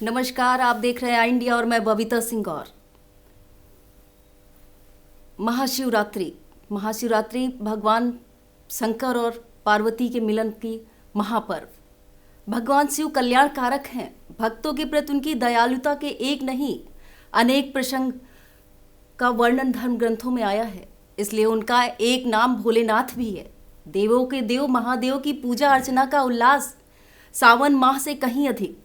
नमस्कार, आप देख रहे हैं आई इंडिया और मैं बबीता सिंह गौर। महाशिवरात्रि भगवान शंकर और पार्वती के मिलन की महापर्व। भगवान शिव कल्याण कारक हैं। भक्तों के प्रति उनकी दयालुता के एक नहीं अनेक प्रसंग का वर्णन धर्म ग्रंथों में आया है। इसलिए उनका एक नाम भोलेनाथ भी है। देवों के देव महादेव की पूजा अर्चना का उल्लास सावन माह से कहीं अधिक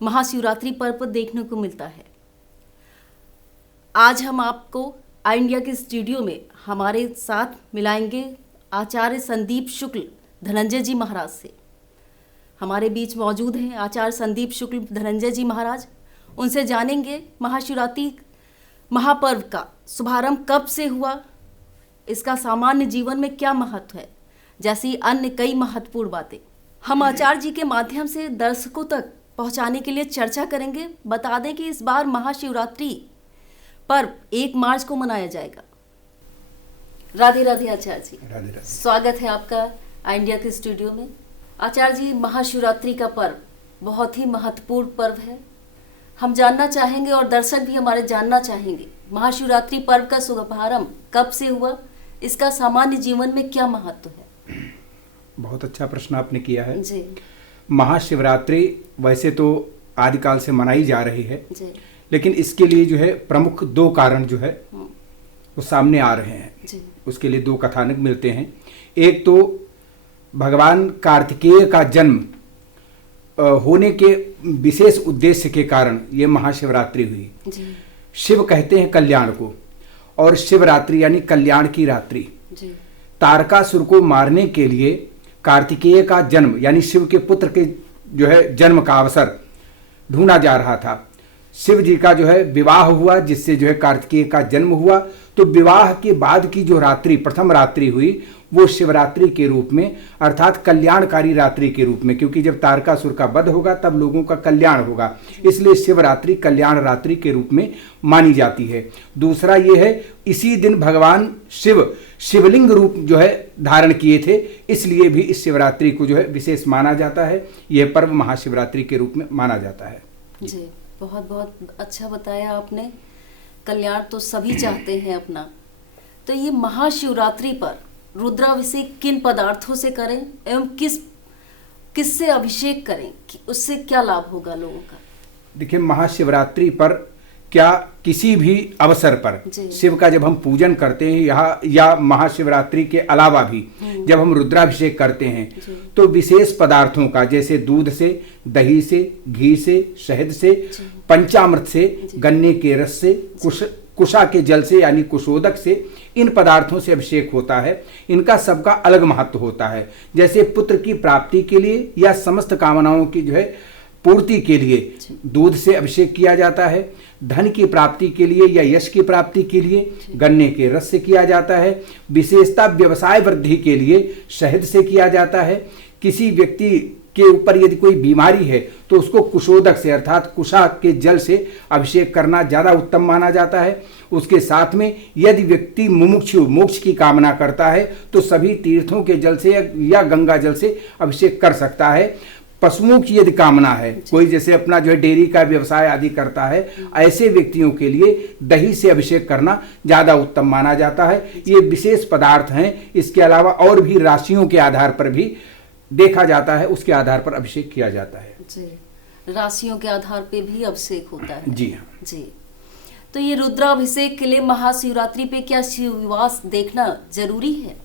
महाशिवरात्रि पर्व पर देखने को मिलता है। आज हम आपको आई इंडिया के स्टूडियो में हमारे साथ मिलाएंगे आचार्य संदीप शुक्ल धनंजय जी महाराज से। हमारे बीच मौजूद हैं आचार्य संदीप शुक्ल धनंजय जी महाराज। उनसे जानेंगे महाशिवरात्रि महापर्व का शुभारंभ कब से हुआ, इसका सामान्य जीवन में क्या महत्व है, जैसी अन्य कई महत्वपूर्ण बातें हम आचार्य जी के माध्यम से दर्शकों तक पहुंचाने के लिए चर्चा करेंगे। बता दें कि इस बार महाशिवरात्रि पर्व 1 मार्च को मनाया जाएगा। राधे राधे आचार्य जी। राधे राधे। स्वागत है आपका आई इंडिया के स्टूडियो में। आचार्य जी, महाशिवरात्रि का पर्व बहुत ही महत्वपूर्ण पर्व है। हम जानना चाहेंगे और दर्शक भी हमारे जानना चाहेंगे, महाशिवरात्रि पर्व का शुभारंभ कब से हुआ, इसका सामान्य जीवन में क्या महत्व है? बहुत अच्छा प्रश्न आपने किया है जी महाशिवरात्रि वैसे तो आदिकाल से मनाई जा रही है जी लेकिन इसके लिए जो है प्रमुख 2 कारण जो है वो सामने आ रहे हैं जी उसके लिए 2 कथानक मिलते हैं। एक तो भगवान कार्तिकेय का जन्म होने के विशेष उद्देश्य के कारण ये महाशिवरात्रि हुई। जी शिव कहते हैं कल्याण को, और शिवरात्रि यानी कल्याण की रात्रि। जी तारकासुर को मारने के लिए कार्तिकेय का जन्म यानी शिव के पुत्र के जो है जन्म का अवसर ढूंढा जा रहा था। शिव जी का जो है विवाह हुआ जिससे जो है कार्तिकेय का जन्म हुआ। तो विवाह के बाद की जो रात्रि प्रथम रात्रि हुई वो शिवरात्रि के रूप में अर्थात कल्याणकारी रात्रि के रूप में, क्योंकि जब तारकासुर का वध होगा तब लोगों का कल्याण होगा, इसलिए शिवरात्रि कल्याण रात्रि के रूप में मानी जाती है। दूसरा ये है इसी दिन भगवान शिव शिवलिंग रूप जो है धारण किए थे, इसलिए भी इस शिवरात्रि को जो है विशेष माना जाता है। यह पर्व महाशिवरात्रि के रूप में माना जाता है। जी बहुत बहुत अच्छा बताया आपने। कल्याण तो सभी चाहते हैं अपना। तो ये महाशिवरात्रि पर रुद्राभिषेक किन पदार्थों से करें एवं किससे अभिषेक करें कि उससे क्या लाभ होगा लोगों का? देखिए, महाशिवरात्रि पर क्या किसी भी अवसर पर शिव का जब हम पूजन करते हैं या महाशिवरात्रि के अलावा भी जब हम रुद्राभिषेक करते हैं तो विशेष पदार्थों का, जैसे दूध से, दही से, घी से, शहद से, पंचामृत से, गन्ने के रस से, कुशा के जल से यानी कुशोदक से, इन पदार्थों से अभिषेक होता है। इनका सबका अलग महत्व होता है। जैसे पुत्र की प्राप्ति के लिए या समस्त कामनाओं की जो है पूर्ति के लिए दूध से अभिषेक किया जाता है। धन की प्राप्ति के लिए या यश की प्राप्ति के लिए गन्ने के रस से किया जाता है। विशेषता व्यवसाय वृद्धि के लिए शहद से किया जाता है। किसी व्यक्ति के ऊपर यदि कोई बीमारी है तो उसको कुशोदक से अर्थात कुशा के जल से अभिषेक करना ज़्यादा उत्तम माना जाता है। उसके साथ में यदि व्यक्ति मुमुक्षु मोक्ष की कामना करता है तो सभी तीर्थों के जल से या गंगा जल से अभिषेक कर सकता है। पशुओं की यदि कामना है, कोई जैसे अपना जो है डेयरी का व्यवसाय आदि करता है, ऐसे व्यक्तियों के लिए दही से अभिषेक करना ज़्यादा उत्तम माना जाता है। ये विशेष पदार्थ हैं। इसके अलावा और भी राशियों के आधार पर भी देखा जाता है, उसके आधार पर अभिषेक किया जाता है। जी, राशियों के आधार पे भी अभिषेक होता है। जी हाँ जी। तो ये रुद्राभिषेक के लिए महाशिवरात्रि पे क्या शिववास देखना जरूरी है?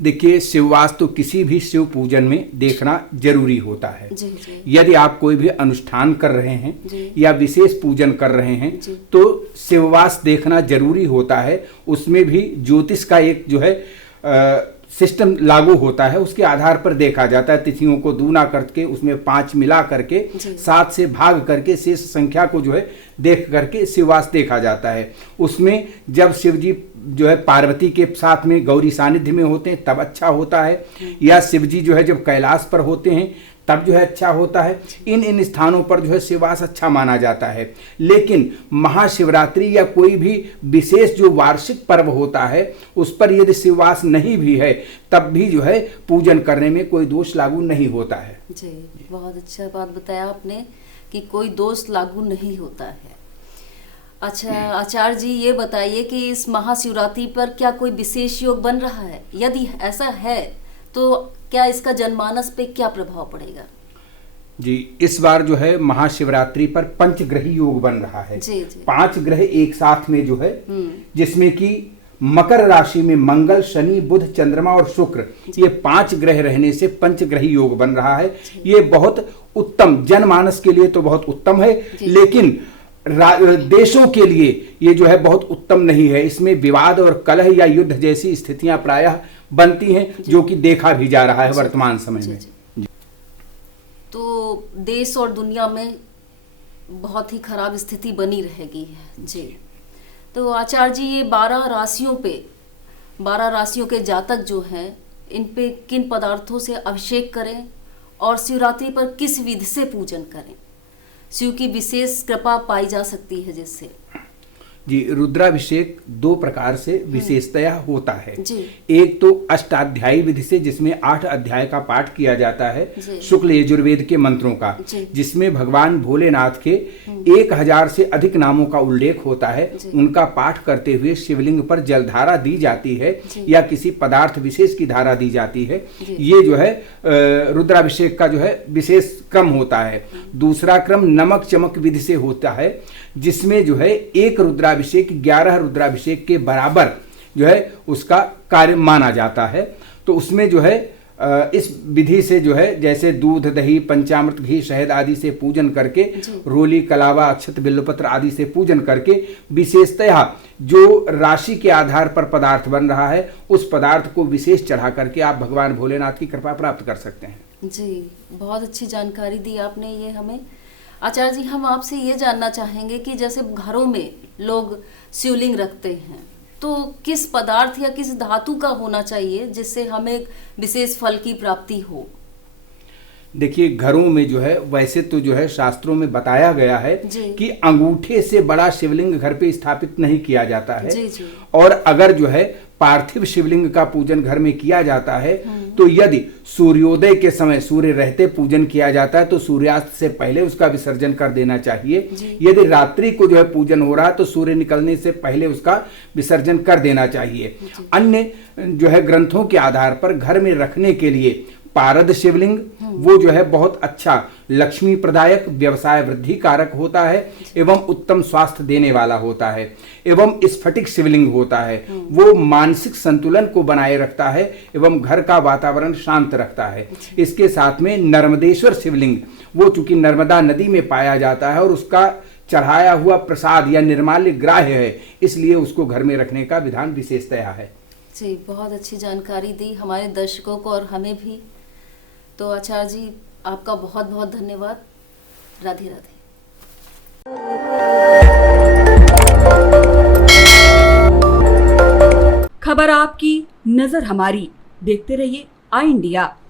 देखिए, शिववास तो किसी भी शिव पूजन में देखना जरूरी होता है। जी, जी। यदि आप कोई भी अनुष्ठान कर रहे हैं या विशेष पूजन कर रहे हैं तो शिववास देखना जरूरी होता है। उसमें भी ज्योतिष का एक जो है सिस्टम लागू होता है, उसके आधार पर देखा जाता है। तिथियों को दूना करके उसमें 5 मिला करके 7 से भाग करके शेष संख्या को जो है देख करके शिववास देखा जाता है। उसमें जब शिव जी जो है पार्वती के साथ में गौरी सानिध्य में होते हैं तब अच्छा होता है, या शिव जी जो है जब कैलाश पर होते हैं तब जो है अच्छा होता है। इन स्थानों पर जो है शिववास अच्छा माना जाता है। लेकिन महाशिवरात्रि या कोई भी विशेष जो वार्षिक पर्व होता है उस पर यदि शिववास नहीं भी है तब भी जो है पूजन करने में कोई दोष लागू नहीं होता है। जी, बहुत अच्छा बात बताया आपने कि कोई दोष लागू नहीं होता है। अच्छा आचार्य जी, ये बताइए कि इस महाशिवरात्रि पर क्या कोई विशेष योग बन रहा है? यदि ऐसा है तो क्या इसका जनमानस पे क्या प्रभाव पड़ेगा? जी, इस बार जो है महाशिवरात्रि पर पंचग्रही योग बन रहा है। जी जी। 5 ग्रह एक साथ में जो है, जिसमें कि मकर राशि में मंगल, शनि, बुध, चंद्रमा और शुक्र, ये 5 ग्रह रहने से पंचग्रही योग बन रहा है। ये बहुत उत्तम, जनमानस के लिए तो बहुत उत्तम है, लेकिन देशों के लिए ये जो है बहुत उत्तम नहीं है। इसमें विवाद और कलह या युद्ध जैसी स्थितियां प्रायः बनती हैं, जो कि देखा भी जा रहा है वर्तमान समय में। तो देश और दुनिया में बहुत ही खराब स्थिति बनी रहेगी जी। तो आचार्य जी, ये 12 राशियों के जातक जो हैं, इन पे किन पदार्थों से अभिषेक करें और शिवरात्रि पर किस विधि से पूजन करें? शिव की विशेष कृपा पाई जा सकती है जिससे। जी, रुद्राभिषेक 2 प्रकार से विशेषतया होता है। जी। एक तो अष्टाध्यायी विधि से, जिसमें 8 अध्याय का पाठ किया जाता है शुक्ल यजुर्वेद के मंत्रों का, जिसमें भगवान भोलेनाथ के 1000 से अधिक नामों का उल्लेख होता है। उनका पाठ करते हुए शिवलिंग पर जलधारा दी जाती है या किसी पदार्थ विशेष की धारा दी जाती है। ये जो है रुद्राभिषेक का जो है विशेष क्रम होता है। दूसरा क्रम नमक चमक विधि से होता है, जिसमें जो है एक रुद्राभिषेक 11 रुद्राभिषेक के बराबर जो है उसका कार्य माना जाता है। तो उसमें जो है इस विधि से जो है, जैसे दूध, दही, पंचामृत, घी, शहद आदि से पूजन करके, रोली, कलावा, अक्षत, बिल्वपत्र आदि से पूजन करके, विशेषतया जो राशि के आधार पर पदार्थ बन रहा है उस पदार्थ को विशेष चढ़ा करके आप भगवान भोलेनाथ की कृपा प्राप्त कर सकते हैं। जी, बहुत अच्छी जानकारी दी आपने ये हमें। आचार्य जी, हम आपसे ये जानना चाहेंगे कि जैसे घरों में लोग शिवलिंग रखते हैं, तो किस पदार्थ या किस धातु का होना चाहिए जिससे हमें विशेष फल की प्राप्ति हो? देखिए, घरों में जो है, वैसे तो जो है शास्त्रों में बताया गया है कि अंगूठे से बड़ा शिवलिंग घर पे स्थापित नहीं किया जाता है। जी। और अगर जो है पार्थिव शिवलिंग का पूजन घर में किया जाता है, तो यदि सूर्योदय के समय सूर्य रहते पूजन किया जाता है तो सूर्यास्त से पहले उसका विसर्जन कर देना चाहिए। यदि रात्रि को जो है पूजन हो रहा है तो सूर्य निकलने से पहले उसका विसर्जन कर देना चाहिए। अन्य जो है ग्रंथों के आधार पर घर में रखने के लिए पारद शिवलिंग, वो जो है बहुत अच्छा लक्ष्मी प्रदायक, व्यवसाय वृद्धि कारक होता है एवं उत्तम स्वास्थ्य देने वाला होता है। एवं स्फटिक शिवलिंग होता है, वो मानसिक संतुलन को बनाए रखता है एवं घर का वातावरण शांत रखता है। इसके साथ में नर्मदेश्वर शिवलिंग, वो चूंकि नर्मदा नदी में पाया जाता है और उसका चढ़ाया हुआ प्रसाद या निर्माल्य ग्राह्य है, इसलिए उसको घर में रखने का विधान विशेषतया है। जी, बहुत अच्छी जानकारी दी हमारे दर्शकों को और हमें भी। तो आचार्य जी, आपका बहुत बहुत धन्यवाद। राधे राधे। खबर आपकी, नजर हमारी। देखते रहिए आई इंडिया।